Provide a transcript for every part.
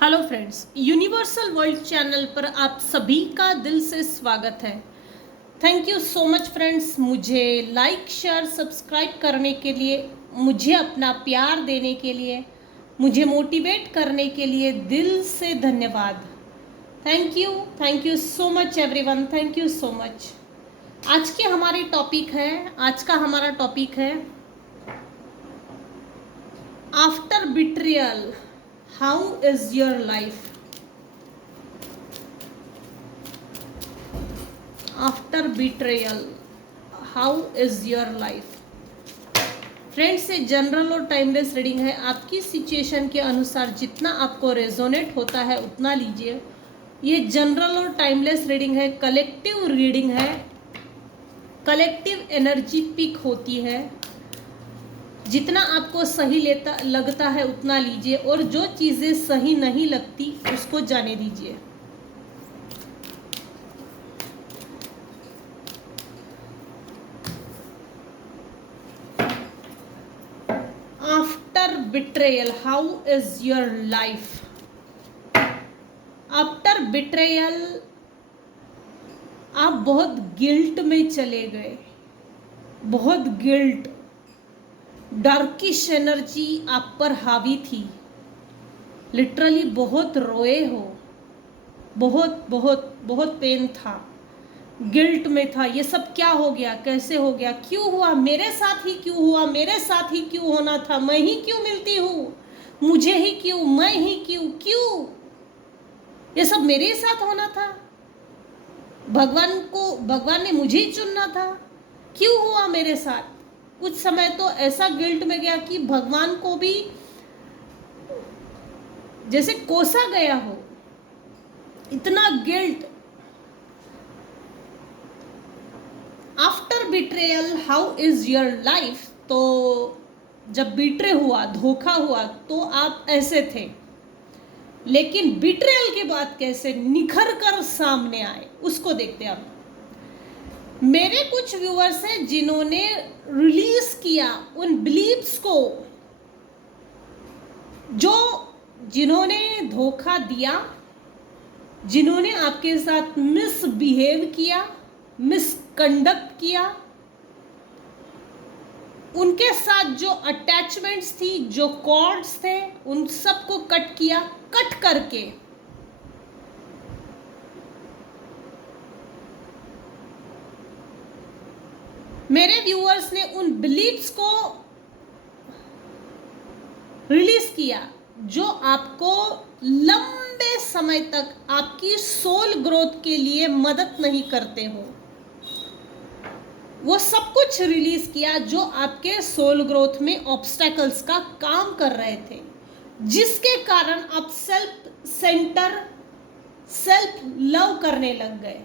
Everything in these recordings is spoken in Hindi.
Hello friends, universal world channel पर आप सभी का दिल से स्वागत है। Thank you so much friends, मुझे लाइक शेयर सब्सक्राइब करने के लिए, मुझे अपना प्यार देने के लिए, मुझे मोटिवेट करने के लिए दिल से धन्यवाद। Thank you so much everyone, thank you so much. आज का हमारा टॉपिक है after betrayal how is your life. After betrayal how is your life. Friends, ये जनरल और टाइमलेस रीडिंग है। आपकी सिचुएशन के अनुसार जितना आपको रेजोनेट होता है उतना लीजिए। ये जनरल और टाइमलेस रीडिंग है, कलेक्टिव रीडिंग है, कलेक्टिव एनर्जी पिक होती है। जितना आपको सही लगता है उतना लीजिए, और जो चीज़ें सही नहीं लगती उसको जाने दीजिए। After betrayal how is your life. After betrayal आप बहुत गिल्ट में चले गए, बहुत गिल्ट, डार्किश एनर्जी आप पर हावी थी। लिटरली बहुत रोए हो, बहुत बहुत बहुत पेन था, गिल्ट में था। ये सब क्या हो गया, कैसे हो गया, क्यों हुआ, मेरे साथ ही क्यों हुआ, मेरे साथ ही क्यों होना था, मैं ही क्यों मिलती हूँ, मुझे ही क्यों, मैं ही क्यों, ये सब मेरे ही साथ होना था। भगवान ने मुझे ही चुनना था, क्यों हुआ मेरे साथ। कुछ समय तो ऐसा गिल्ट में गया कि भगवान को भी जैसे कोसा गया हो, इतना guilt. After betrayal how is your life. तो जब बिट्रे हुआ, धोखा हुआ, तो आप ऐसे थे, लेकिन बिट्रेयल के बाद कैसे निखर कर सामने आए उसको देखते हैं। अब मेरे कुछ व्यूअर्स हैं जिन्होंने रिलीज किया उन बिलीव्स को, जिन्होंने धोखा दिया, जिन्होंने आपके साथ मिसबिहेव किया, मिसकंडक्ट किया, उनके साथ जो अटैचमेंट्स थी, जो कॉर्ड्स थे, उन सबको कट किया। कट करके मेरे व्यूअर्स ने उन बिलीव्स को रिलीज किया जो आपको लंबे समय तक आपकी सोल ग्रोथ के लिए मदद नहीं करते हो। वो सब कुछ रिलीज किया जो आपके सोल ग्रोथ में ऑब्स्टेकल्स का काम कर रहे थे, जिसके कारण आप सेल्फ सेंटर, सेल्फ लव करने लग गए।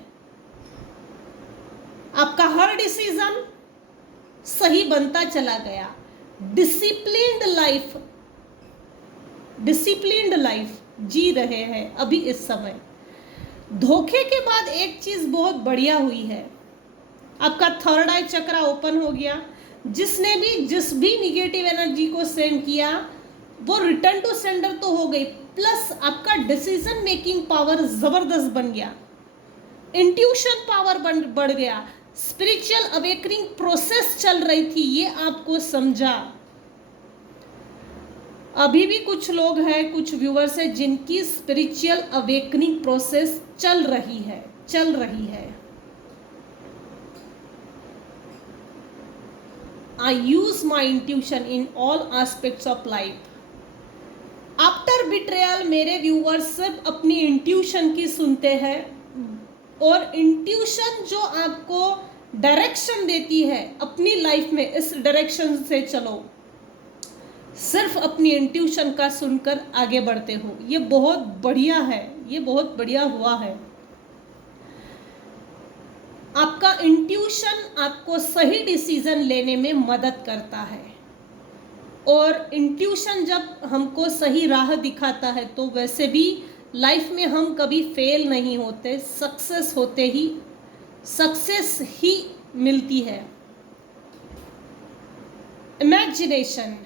आपका हर डिसीजन सही बनता चला गया। डिसिप्लिन्ड लाइफ जी रहे हैं अभी इस समय। धोखे के बाद एक चीज बहुत बढ़िया हुई है, आपका थर्ड आई चक्रा ओपन हो गया। जिस भी निगेटिव एनर्जी को सेंड किया वो रिटर्न टू सेंडर तो हो गई, प्लस आपका डिसीजन मेकिंग पावर जबरदस्त बन गया, इंट्यूशन पावर बढ़ गया, स्पिरिचुअल अवेकनिंग प्रोसेस चल रही थी, ये आपको समझा। अभी भी कुछ लोग हैं, कुछ व्यूअर्स हैं जिनकी स्पिरिचुअल अवेकनिंग प्रोसेस चल रही है। I use my intuition in all aspects of life. After betrayal मेरे व्यूअर्स सिर्फ अपनी इंट्यूशन की सुनते हैं, और इंट्यूशन जो आपको डायरेक्शन देती है अपनी लाइफ में, इस डायरेक्शन से चलो, सिर्फ अपनी इंट्यूशन का सुनकर आगे बढ़ते हो। ये बहुत बढ़िया है, ये बहुत बढ़िया हुआ है। आपका इंट्यूशन आपको सही डिसीजन लेने में मदद करता है, और इंट्यूशन जब हमको सही राह दिखाता है तो वैसे भी लाइफ में हम कभी फेल नहीं होते, सक्सेस ही मिलती है। इमेजिनेशन,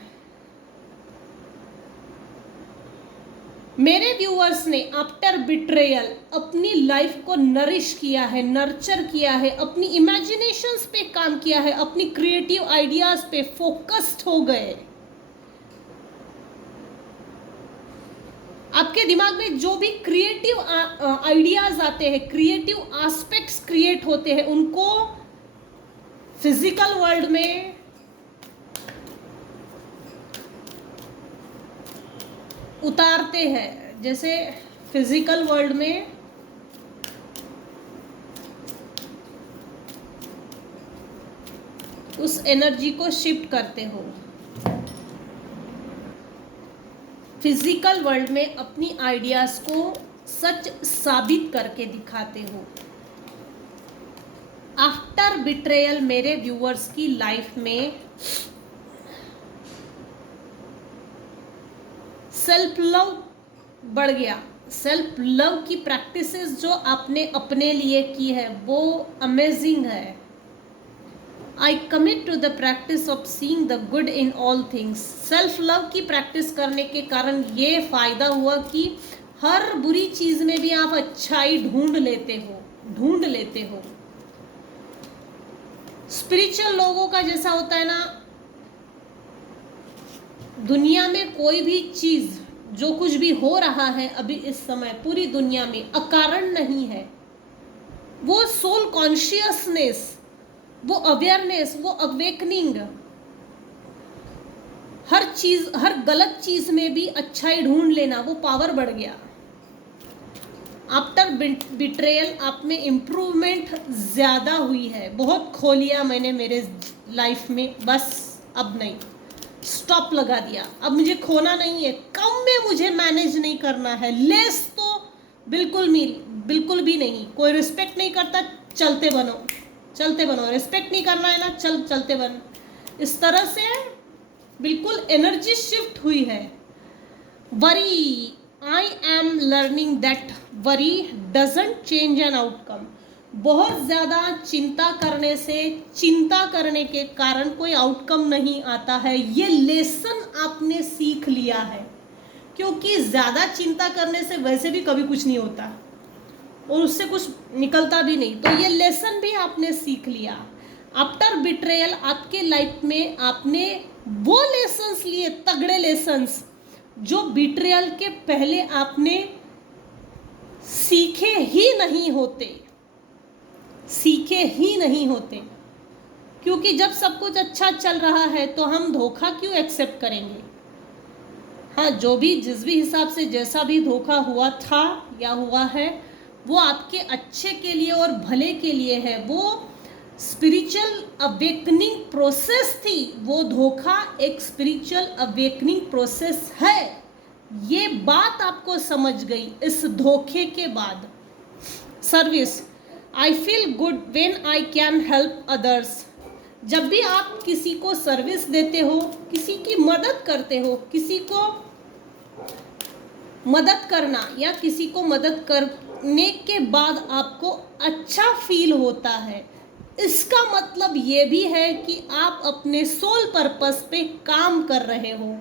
मेरे व्यूअर्स ने आफ्टर बिट्रेयल अपनी लाइफ को नरिश किया है, नर्चर किया है, अपनी इमेजिनेशंस पे काम किया है, अपनी क्रिएटिव आइडियाज पे फोकस्ड हो गए। आपके दिमाग में जो भी क्रिएटिव आइडियाज आते हैं, क्रिएटिव एस्पेक्ट्स क्रिएट होते हैं, उनको फिजिकल वर्ल्ड में उतारते हैं। जैसे फिजिकल वर्ल्ड में उस एनर्जी को शिफ्ट करते हो, फिजिकल वर्ल्ड में अपनी आइडियाज को सच साबित करके दिखाते हो। आफ्टर बिट्रेयल मेरे व्यूअर्स की लाइफ में सेल्फ लव बढ़ गया। सेल्फ लव की प्रैक्टिसेस जो आपने अपने लिए की है वो अमेजिंग है। I commit to the practice of seeing the good in all things. Self love की प्रैक्टिस करने के कारण ये फायदा हुआ कि हर बुरी चीज में भी आप अच्छाई ढूंढ लेते हो। स्पिरिचुअल लोगों का जैसा होता है ना, दुनिया में कोई भी चीज जो कुछ भी हो रहा है अभी इस समय पूरी दुनिया में अकारण नहीं है। वो सोल कॉन्शियसनेस, वो अवेयरनेस, वो अवेकनिंग, हर गलत चीज में भी अच्छाई ढूंढ लेना, वो पावर बढ़ गया। आफ्टर बिट्रेयल आप में इम्प्रूवमेंट ज्यादा हुई है। बहुत खो लिया मैंने मेरे लाइफ में, बस अब नहीं, स्टॉप लगा दिया। अब मुझे खोना नहीं है, कम में मुझे मैनेज नहीं करना है, लेस तो बिल्कुल भी नहीं। कोई रिस्पेक्ट नहीं करता, चलते बनो। रिस्पेक्ट नहीं करना है ना, चलते बनो। इस तरह से बिल्कुल एनर्जी शिफ्ट हुई है। Worry, I am learning that worry doesn't change an outcome. बहुत ज़्यादा चिंता करने के कारण कोई आउटकम नहीं आता है। ये लेसन आपने सीख लिया है, क्योंकि ज़्यादा चिंता करने से वैसे भी कभी कुछ नहीं होता और उससे कुछ निकलता भी नहीं। तो ये लेसन भी आपने सीख लिया। आफ्टर बिट्रेयल आपके लाइफ में आपने वो लेसन्स लिए, तगड़े लेसन्स, जो बिट्रेयल के पहले आपने सीखे ही नहीं होते। क्योंकि जब सब कुछ अच्छा चल रहा है तो हम धोखा क्यों एक्सेप्ट करेंगे। हाँ, जिस भी हिसाब से जैसा भी धोखा हुआ था या हुआ है, वो आपके अच्छे के लिए और भले के लिए है। वो स्पिरिचुअल अवेकनिंग प्रोसेस थी। वो धोखा एक स्पिरिचुअल अवेकनिंग प्रोसेस है। ये बात आपको समझ गई इस धोखे के बाद। Service, I feel good when I can help others. जब भी आप किसी को सर्विस देते हो, किसी की मदद करते हो, किसी को मदद करना या किसी को मदद करने के बाद आपको अच्छा फील होता है, इसका मतलब ये भी है कि आप अपने सोल पर्पस पे काम कर रहे हो।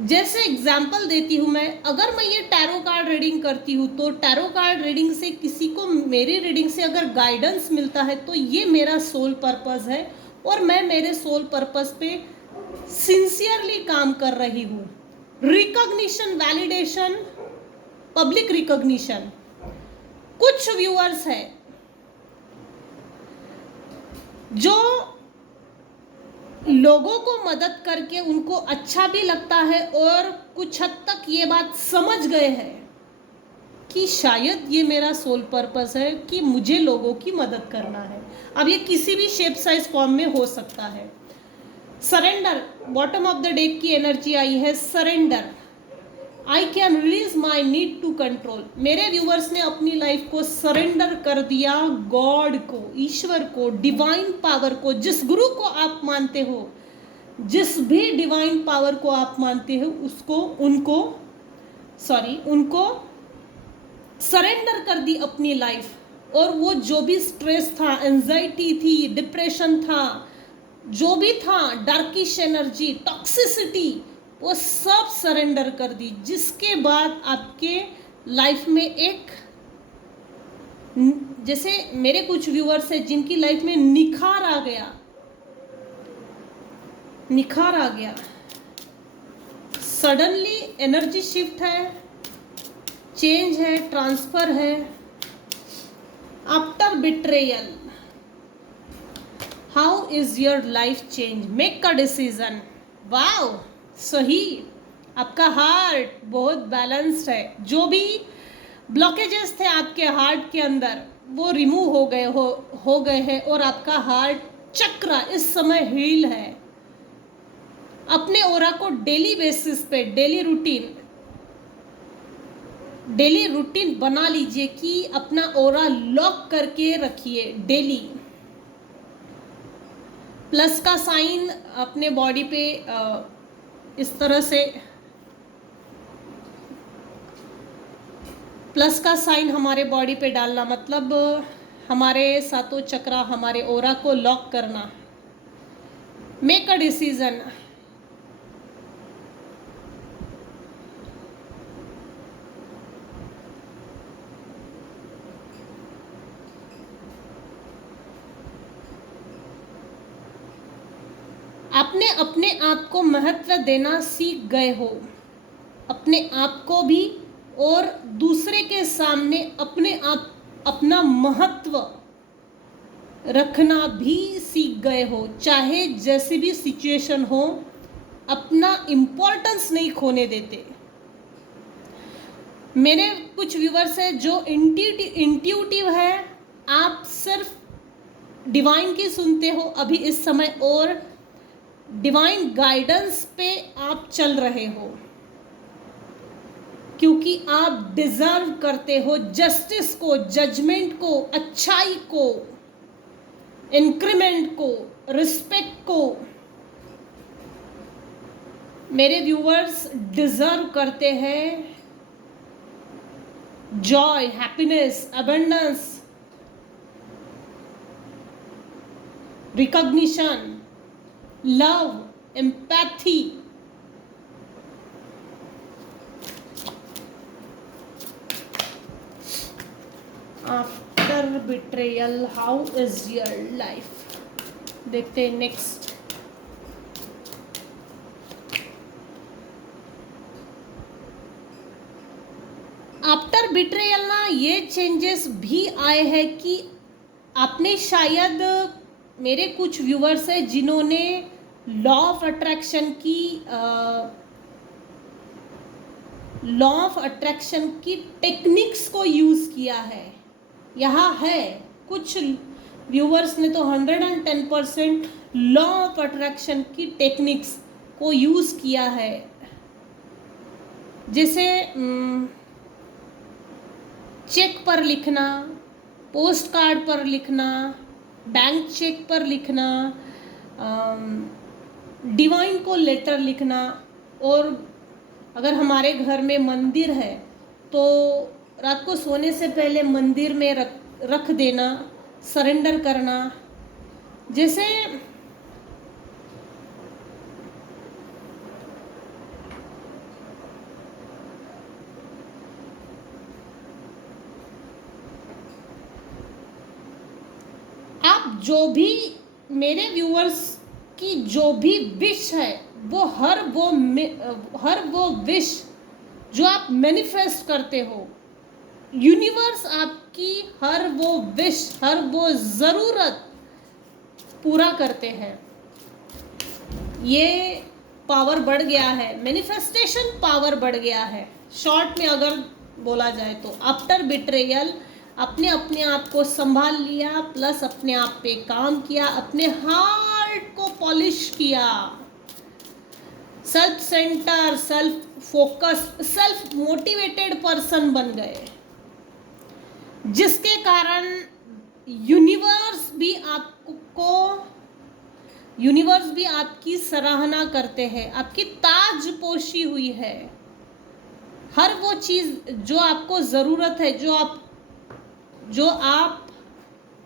जैसे एग्जाम्पल देती हूँ मैं, अगर मैं ये टैरो कार्ड रीडिंग करती हूँ तो टैरो कार्ड रीडिंग से किसी को मेरी रीडिंग से अगर गाइडेंस मिलता है तो ये मेरा सोल पर्पस है और मैं मेरे सोल पर्पस पे सिंसियरली काम कर रही हूँ। Recognition, validation, public recognition. कुछ व्यूअर्स है जो लोगों को मदद करके उनको अच्छा भी लगता है और कुछ हद तक ये बात समझ गए हैं कि शायद ये मेरा सोल पर्पस है कि मुझे लोगों की मदद करना है। अब ये किसी भी शेप साइज फॉर्म में हो सकता है। Surrender, bottom of the deck की एनर्जी आई है surrender. I can release my need to control. मेरे व्यूवर्स ने अपनी लाइफ को सरेंडर कर दिया गॉड को, ईश्वर को, डिवाइन पावर को। जिस गुरु को आप मानते हो, जिस भी डिवाइन पावर को आप मानते हो, उनको सरेंडर कर दी अपनी लाइफ। और वो जो भी स्ट्रेस था, एंजाइटी थी, डिप्रेशन था, जो भी था, डार्किश एनर्जी, टॉक्सिसिटी, वो सब सरेंडर कर दी, जिसके बाद आपके लाइफ में एक, जैसे मेरे कुछ व्यूअर्स हैं जिनकी लाइफ में निखार आ गया, निखार आ गया, सडनली एनर्जी शिफ्ट है, चेंज है, ट्रांसफर है। After betrayal, how is your life change? Make a decision. Wow, सही, आपका हार्ट बहुत बैलेंस्ड है। जो भी ब्लॉकेजेस थे आपके हार्ट के अंदर वो रिमूव हो गए हैं और आपका हार्ट चक्र इस समय हील है। अपने ओरा को डेली बेसिस पे, डेली रूटीन बना लीजिए कि अपना ओरा लॉक करके रखिए डेली। प्लस का साइन अपने बॉडी पे इस तरह से, प्लस का साइन हमारे बॉडी पे डालना मतलब हमारे सातों चक्र, हमारे ओरा को लॉक करना। Make a decision. आपने अपने आप को महत्व देना सीख गए हो, अपने आप को भी और दूसरे के सामने अपना महत्व रखना भी सीख गए हो। चाहे जैसी भी सिचुएशन हो, अपना इम्पोर्टेंस नहीं खोने देते। मेरे कुछ व्यूवर्स हैं जो इंट्यूटिव है, आप सिर्फ डिवाइन की सुनते हो अभी इस समय और डिवाइन गाइडेंस पे आप चल रहे हो, क्योंकि आप डिजर्व करते हो जस्टिस को, जजमेंट को, अच्छाई को, इंक्रीमेंट को, रिस्पेक्ट को। मेरे व्यूअर्स डिजर्व करते हैं Joy, happiness, abundance, recognition, love, empathy. After betrayal, how is your life? देखते हैं नेक्स्ट। आफ्टर बिट्रेयल ना ये चेंजेस भी आए हैं कि आपने शायद, मेरे कुछ व्यूअर्स हैं जिन्होंने लॉ ऑफ अट्रैक्शन की टेक्निक्स को यूज़ किया है। यहाँ है कुछ व्यूअर्स ने तो 110% लॉ ऑफ अट्रैक्शन की टेक्निक्स को यूज़ किया है। जैसे चेक पर लिखना, पोस्ट कार्ड पर लिखना, बैंक चेक पर लिखना, डिवाइन को लेटर लिखना। और अगर हमारे घर में मंदिर है तो रात को सोने से पहले मंदिर में रख देना, सरेंडर करना। जैसे आप जो भी, मेरे व्यूअर्स की जो भी विश है वो हर वो विश जो आप मैनिफेस्ट करते हो, यूनिवर्स आपकी हर वो विश, हर वो ज़रूरत पूरा करते हैं। ये पावर बढ़ गया है, मैनिफेस्टेशन पावर बढ़ गया है। शॉर्ट में अगर बोला जाए तो आफ्टर बिट्रेयल अपने आप को संभाल लिया, प्लस अपने आप पे काम किया, अपने हार्ट को पॉलिश किया, self centre, self focused, self motivated person बन गए, जिसके कारण यूनिवर्स भी आपकी सराहना करते हैं, आपकी ताजपोशी हुई है। हर वो चीज़ जो आपको ज़रूरत है, जो आप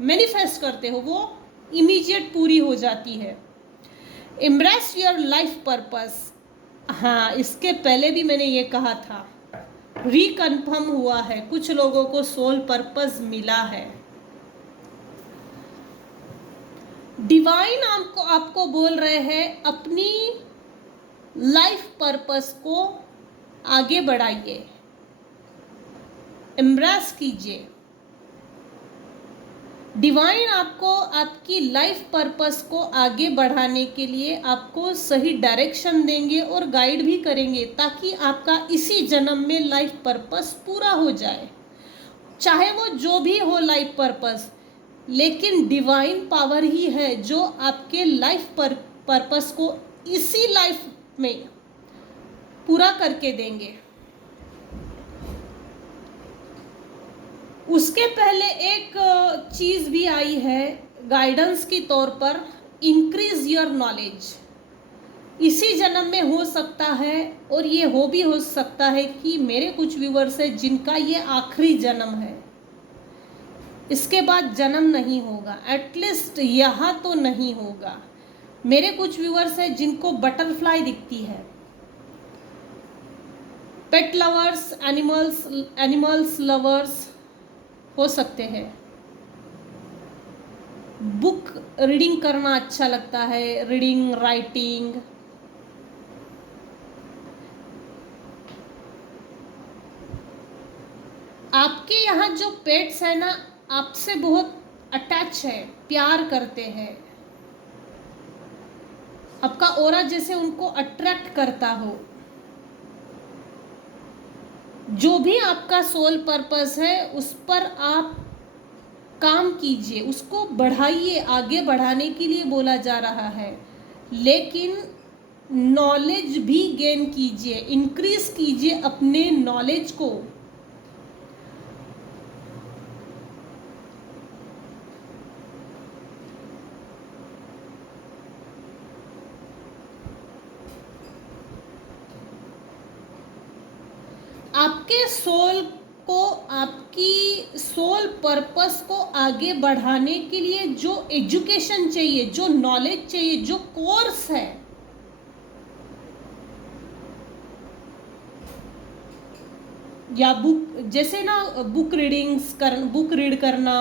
मैनिफेस्ट करते हो, वो इमीडिएट पूरी हो जाती है। एम्ब्रेस योर लाइफ पर्पस, हाँ, इसके पहले भी मैंने ये कहा था, रिकन्फर्म हुआ है, कुछ लोगों को सोल पर्पस मिला है। डिवाइन आपको बोल रहे हैं अपनी लाइफ पर्पस को आगे बढ़ाइए, एम्ब्रेस कीजिए। डिवाइन आपको आपकी लाइफ पर्पस को आगे बढ़ाने के लिए आपको सही डायरेक्शन देंगे और गाइड भी करेंगे, ताकि आपका इसी जन्म में लाइफ पर्पस पूरा हो जाए, चाहे वो जो भी हो लाइफ पर्पस। लेकिन डिवाइन पावर ही है जो आपके लाइफ पर्पस को इसी लाइफ में पूरा करके देंगे। उसके पहले एक चीज़ भी आई है गाइडेंस की तौर पर, इंक्रीज योर नॉलेज। इसी जन्म में हो सकता है, और ये हो भी हो सकता है कि मेरे कुछ व्यूअर्स हैं जिनका ये आखिरी जन्म है, इसके बाद जन्म नहीं होगा, एटलीस्ट यहाँ तो नहीं होगा। मेरे कुछ व्यूअर्स हैं जिनको बटरफ्लाई दिखती है। पेट लवर्स, एनिमल्स लवर्स हो सकते हैं। बुक रीडिंग करना अच्छा लगता है, रीडिंग, राइटिंग। आपके यहाँ जो पेट्स है ना, आपसे बहुत अटैच है, प्यार करते हैं, आपका ऑरा जैसे उनको अट्रैक्ट करता हो। जो भी आपका सोल पर्पस है उस पर आप काम कीजिए, उसको बढ़ाइए, आगे बढ़ाने के लिए बोला जा रहा है। लेकिन नॉलेज भी गेन कीजिए, इंक्रीज कीजिए अपने नॉलेज को। आपके सोल को, आपकी सोल पर्पस को आगे बढ़ाने के लिए जो एजुकेशन चाहिए, जो नॉलेज चाहिए, जो कोर्स है, या बुक जैसे ना बुक रीड करना,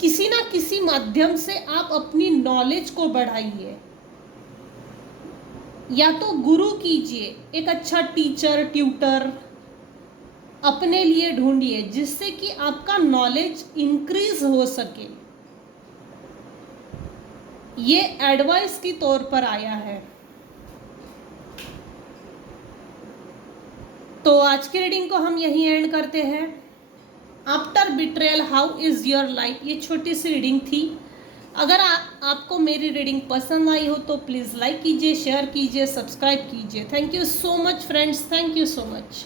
किसी ना किसी माध्यम से आप अपनी नॉलेज को बढ़ाइए। या तो गुरु कीजिए, एक अच्छा टीचर, ट्यूटर अपने लिए ढूंढिए, जिससे कि आपका नॉलेज इंक्रीज हो सके। ये एडवाइस की तौर पर आया है। तो आज की रीडिंग को हम यहीं एंड करते हैं। After betrayal how is your life, ये छोटी सी रीडिंग थी। अगर आपको मेरी रीडिंग पसंद आई हो तो प्लीज़ लाइक कीजिए, शेयर कीजिए, सब्सक्राइब कीजिए। Thank you so much friends, thank you so much.